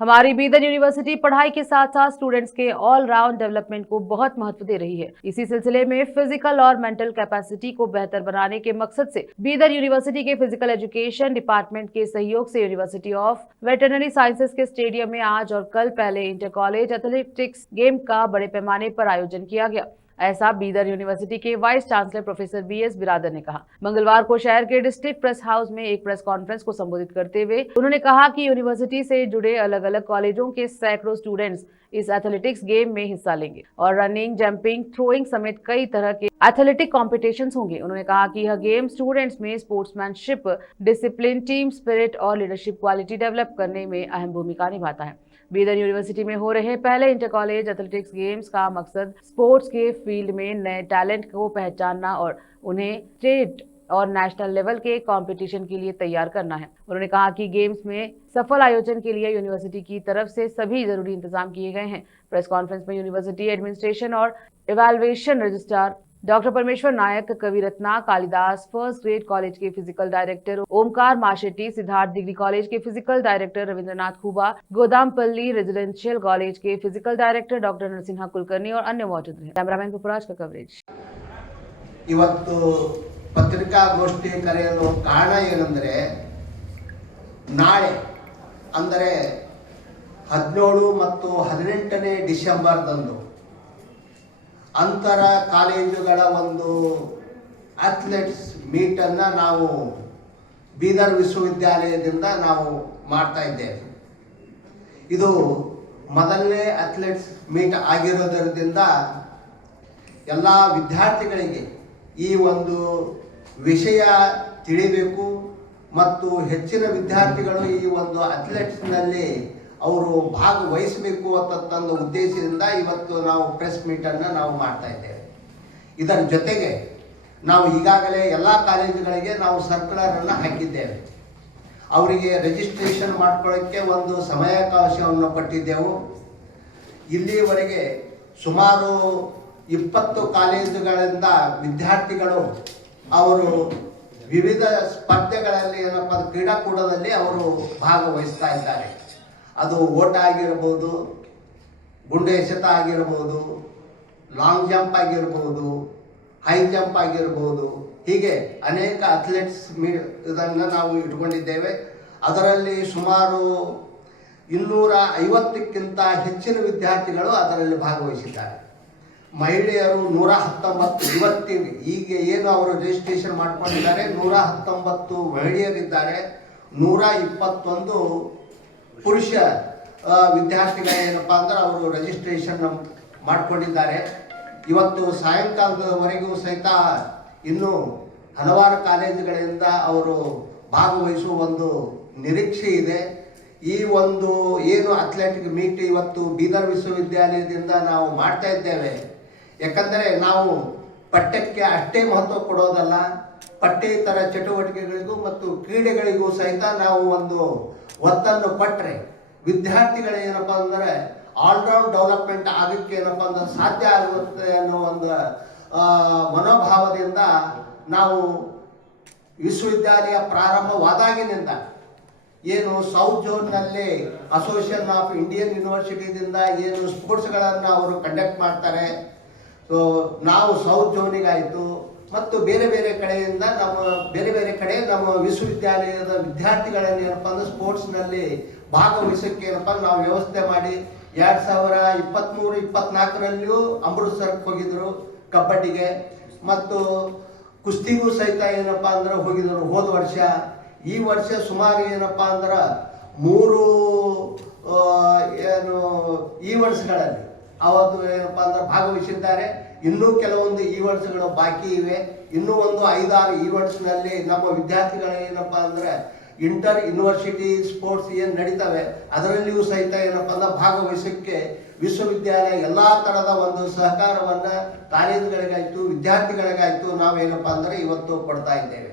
हमारी बीदर यूनिवर्सिटी पढ़ाई के साथ साथ स्टूडेंट्स के ऑल राउंड डेवलपमेंट को बहुत महत्व दे रही है। इसी सिलसिले में फिजिकल और मेंटल कैपेसिटी को बेहतर बनाने के मकसद से बीदर यूनिवर्सिटी के फिजिकल एजुकेशन डिपार्टमेंट के सहयोग से यूनिवर्सिटी ऑफ वेटरनरी साइंसेज के स्टेडियम में आज और कल पहले इंटर कॉलेज एथलेटिक्स गेम का बड़े पैमाने पर आयोजन किया गया। ऐसा बीदर यूनिवर्सिटी के वाइस चांसलर प्रोफेसर BS बिरादर ने कहा। मंगलवार को शहर के डिस्ट्रिक्ट प्रेस हाउस में एक प्रेस कॉन्फ्रेंस को संबोधित करते हुए उन्होंने कहा कि यूनिवर्सिटी से जुड़े अलग अलग कॉलेजों के सैकड़ों स्टूडेंट्स इस एथलेटिक्स गेम में हिस्सा लेंगे और रनिंग, जंपिंग, थ्रोइंग समेत कई तरह के एथलेटिक कॉम्पिटिशंस होंगे। उन्होंने कहा कि यह गेम स्टूडेंट्स में स्पोर्ट्समैनशिप, डिसिप्लिन, टीम स्पिरिट और लीडरशिप क्वालिटी डेवलप करने में अहम भूमिका निभाता है। बीदर यूनिवर्सिटी में हो रहे पहले इंटर कॉलेज एथलेटिक्स गेम्स का मकसद स्पोर्ट्स के फील्ड में नए टैलेंट को पहचानना और उन्हें स्टेट और नेशनल लेवल के कंपटीशन के लिए तैयार करना है। उन्होंने कहा कि गेम्स में सफल आयोजन के लिए यूनिवर्सिटी की तरफ से सभी जरूरी इंतजाम किए गए हैं। प्रेस कॉन्फ्रेंस में यूनिवर्सिटी एडमिनिस्ट्रेशन और evaluation registrar doctor Parameshwar Nayak, Kavi Ratna, Kalidas first grade college के physical director Omkar Mashetty, Siddharth degree college के physical director Ravindranath Khuba, Godampalli residential college के physical director doctor Narasimha Kulkarni और अन्य मौजूद रहे। कैमरामैन पुष्पराज का कवरेज। ಇವತ್ತು ಪತ್ರಿಕಾಗೋಷ್ಠಿ ಕರೆಯಲು ಕಾರಣ ಏನೆಂದರೆ ನಾಳೆ ಅಂದರೆ 17 ಮತ್ತು 18ನೇ ಡಿಸೆಂಬರ್ದಂದು ಅಂತರ ಕಾಲೇಜುಗಳ ಒಂದು ಅಥ್ಲೆಟ್ಸ್ ಮೀಟನ್ನು ನಾವು ಬೀದರ್ ವಿಶ್ವವಿದ್ಯಾಲಯದಿಂದ ನಾವು ಮಾಡ್ತಾ ಇದ್ದೇವೆ. ಇದು ಮೊದಲನೇ ಅಥ್ಲೆಟ್ಸ್ ಮೀಟ್ ಆಗಿರೋದರಿಂದ ಎಲ್ಲ ವಿದ್ಯಾರ್ಥಿಗಳಿಗೆ ಈ ಒಂದು ವಿಷಯ ತಿಳಿಬೇಕು ಮತ್ತು ಹೆಚ್ಚಿನ ವಿದ್ಯಾರ್ಥಿಗಳು ಈ ಒಂದು ಅಥ್ಲೆಟ್ಸ್ನಲ್ಲಿ ಅವರು ಭಾಗವಹಿಸಬೇಕು ಅಂತ ಉದ್ದೇಶದಿಂದ ಇವತ್ತು ನಾವು ಪ್ರೆಸ್ ಮೀಟನ್ನು ನಾವು ಮಾಡ್ತಾ ಇದ್ದೇವೆ. ಇದರ ಜೊತೆಗೆ ನಾವು ಈಗಾಗಲೇ ಎಲ್ಲ ಕಾಲೇಜುಗಳಿಗೆ ನಾವು ಸರ್ಕ್ಯುಲರನ್ನು ಹಾಕಿದ್ದೇವೆ. ಅವರಿಗೆ ರಿಜಿಸ್ಟ್ರೇಷನ್ ಮಾಡ್ಕೊಳ್ಳೋಕ್ಕೆ ಒಂದು ಸಮಯಾವಕಾಶವನ್ನು ಕೊಟ್ಟಿದ್ದೆವು. ಇಲ್ಲಿಯವರೆಗೆ ಸುಮಾರು 20 ಕಾಲೇಜುಗಳಿಂದ ವಿದ್ಯಾರ್ಥಿಗಳು ಅವರು ವಿವಿಧ ಸ್ಪರ್ಧೆಗಳಲ್ಲಿ ಏನಪ್ಪ ಕ್ರೀಡಾಕೂಟದಲ್ಲಿ ಅವರು ಭಾಗವಹಿಸ್ತಾ ಇದ್ದಾರೆ. ಅದು ಓಟ ಆಗಿರ್ಬೋದು, ಗುಂಡು ಎಸೆತ ಆಗಿರ್ಬೋದು, ಲಾಂಗ್ ಜಂಪ್ ಆಗಿರ್ಬೋದು, ಹೈ ಜಂಪ್ ಆಗಿರ್ಬೋದು, ಹೀಗೆ ಅನೇಕ ಅಥ್ಲೆಟ್ಸ್ ಇದನ್ನು ನಾವು ಇಟ್ಕೊಂಡಿದ್ದೇವೆ. ಅದರಲ್ಲಿ ಸುಮಾರು 250ಕ್ಕಿಂತ ಹೆಚ್ಚಿನ ವಿದ್ಯಾರ್ಥಿಗಳು ಅದರಲ್ಲಿ ಭಾಗವಹಿಸಿದ್ದಾರೆ. ಮಹಿಳೆಯರು 119 ಇವತ್ತಿಗೆ ಈಗ ಏನು ಅವರು ರಿಜಿಸ್ಟ್ರೇಷನ್ ಮಾಡ್ಕೊಂಡಿದ್ದಾರೆ 119 ಮಹಿಳೆಯರಿದ್ದಾರೆ. 121 ಪುರುಷ ವಿದ್ಯಾರ್ಥಿಗಳು ಏನಪ್ಪ ಅಂದ್ರೆ ಅವರು ರಿಜಿಸ್ಟ್ರೇಷನ್ ಮಾಡ್ಕೊಂಡಿದ್ದಾರೆ. ಇವತ್ತು ಸಾಯಂಕಾಲದವರೆಗೂ ಸಹಿತ ಇನ್ನೂ ಹಲವಾರು ಕಾಲೇಜುಗಳಿಂದ ಅವರು ಭಾಗವಹಿಸುವ ಒಂದು ನಿರೀಕ್ಷೆ ಇದೆ. ಈ ಒಂದು ಏನು ಅಥ್ಲೆಟಿಕ್ ಮೀಟ್ ಇವತ್ತು ಬೀದರ್ ವಿಶ್ವವಿದ್ಯಾಲಯದಿಂದ ನಾವು ಮಾಡ್ತಾ ಇದ್ದೇವೆ. ಯಾಕಂದರೆ ನಾವು ಪಠ್ಯಕ್ಕೆ ಅಷ್ಟೇ ಮಹತ್ವ ಕೊಡೋದಲ್ಲ, ಪಠ್ಯೇತರ ಚಟುವಟಿಕೆಗಳಿಗೂ ಮತ್ತು ಕ್ರೀಡೆಗಳಿಗೂ ಸಹಿತ ನಾವು ಒಂದು ಒತ್ತನ್ನು ಕೊಟ್ಟರೆ ವಿದ್ಯಾರ್ಥಿಗಳು ಏನಪ್ಪ ಅಂದರೆ ಆಲ್ರೌಂಡ್ ಡೆವಲಪ್ಮೆಂಟ್ ಆಗಕ್ಕೆ ಏನಪ್ಪ ಅಂದ್ರೆ ಸಾಧ್ಯ ಆಗುತ್ತೆ ಅನ್ನೋ ಒಂದು ಮನೋಭಾವದಿಂದ ನಾವು ವಿಶ್ವವಿದ್ಯಾಲಯ ಪ್ರಾರಂಭವಾದಾಗಿನಿಂದ ಏನು ಸೌತ್ ಝೋನ್ನಲ್ಲಿ ಅಸೋಸಿಯೇಷನ್ ಆಫ್ ಇಂಡಿಯನ್ ಯೂನಿವರ್ಸಿಟಿದಿಂದ ಏನು ಸ್ಪೋರ್ಟ್ಸ್ಗಳನ್ನು ಅವರು ಕಂಡಕ್ಟ್ ಮಾಡ್ತಾರೆ. ಸೊ ನಾವು ಸೌತ್ ಝೋನಿಗಾಯಿತು ಮತ್ತು ಬೇರೆ ಬೇರೆ ಕಡೆಯಿಂದ ಬೇರೆ ಕಡೆ ನಮ್ಮ ವಿಶ್ವವಿದ್ಯಾಲಯದ ವಿದ್ಯಾರ್ಥಿಗಳನ್ನು ಏನಪ್ಪ ಅಂದ್ರೆ ಸ್ಪೋರ್ಟ್ಸ್ನಲ್ಲಿ ಭಾಗವಹಿಸೋಕ್ಕೆ ಏನಪ್ಪ ನಾವು ವ್ಯವಸ್ಥೆ ಮಾಡಿ 2023-24ರಲ್ಲಿಯೂ ಅಮೃತ್ಸರಕ್ಕೆ ಹೋಗಿದ್ರು ಕಬಡ್ಡಿಗೆ ಮತ್ತು ಕುಸ್ತಿಗೂ ಸಹಿತ ಏನಪ್ಪ ಅಂದ್ರೆ ಹೋಗಿದ್ರು ಹೋದ ವರ್ಷ. ಈ ವರ್ಷ ಸುಮಾರು ಏನಪ್ಪ ಅಂದ್ರೆ 3 ಈವೆಂಟ್ಸ್ಗಳಲ್ಲಿ ಅವತ್ತು ಏನಪ್ಪ ಅಂದ್ರೆ ಭಾಗವಹಿಸಿದ್ದಾರೆ. ಇನ್ನೂ ಕೆಲವೊಂದು ಈವೆಂಟ್ಸ್ಗಳು ಬಾಕಿ ಇವೆ. ಇನ್ನೂ ಒಂದು 5-6 ಈವೆಂಟ್ಸ್ನಲ್ಲಿ ನಮ್ಮ ವಿದ್ಯಾರ್ಥಿಗಳು ಏನಪ್ಪ ಅಂದ್ರೆ ಇಂಟರ್ ಯೂನಿವರ್ಸಿಟಿ ಸ್ಪೋರ್ಟ್ಸ್ ಏನು ನಡೀತವೆ ಅದರಲ್ಲಿಯೂ ಸಹಿತ ಏನಪ್ಪ ಅಂದ್ರೆ ಭಾಗವಹಿಸೋಕ್ಕೆ ವಿಶ್ವವಿದ್ಯಾಲಯ ಎಲ್ಲ ಥರದ ಒಂದು ಸಹಕಾರವನ್ನು ಕಾಲೇಜುಗಳಿಗಾಯಿತು ವಿದ್ಯಾರ್ಥಿಗಳಿಗಾಯಿತು ನಾವೇನಪ್ಪ ಅಂದ್ರೆ ಇವತ್ತು ಕೊಡ್ತಾ ಇದ್ದೇವೆ.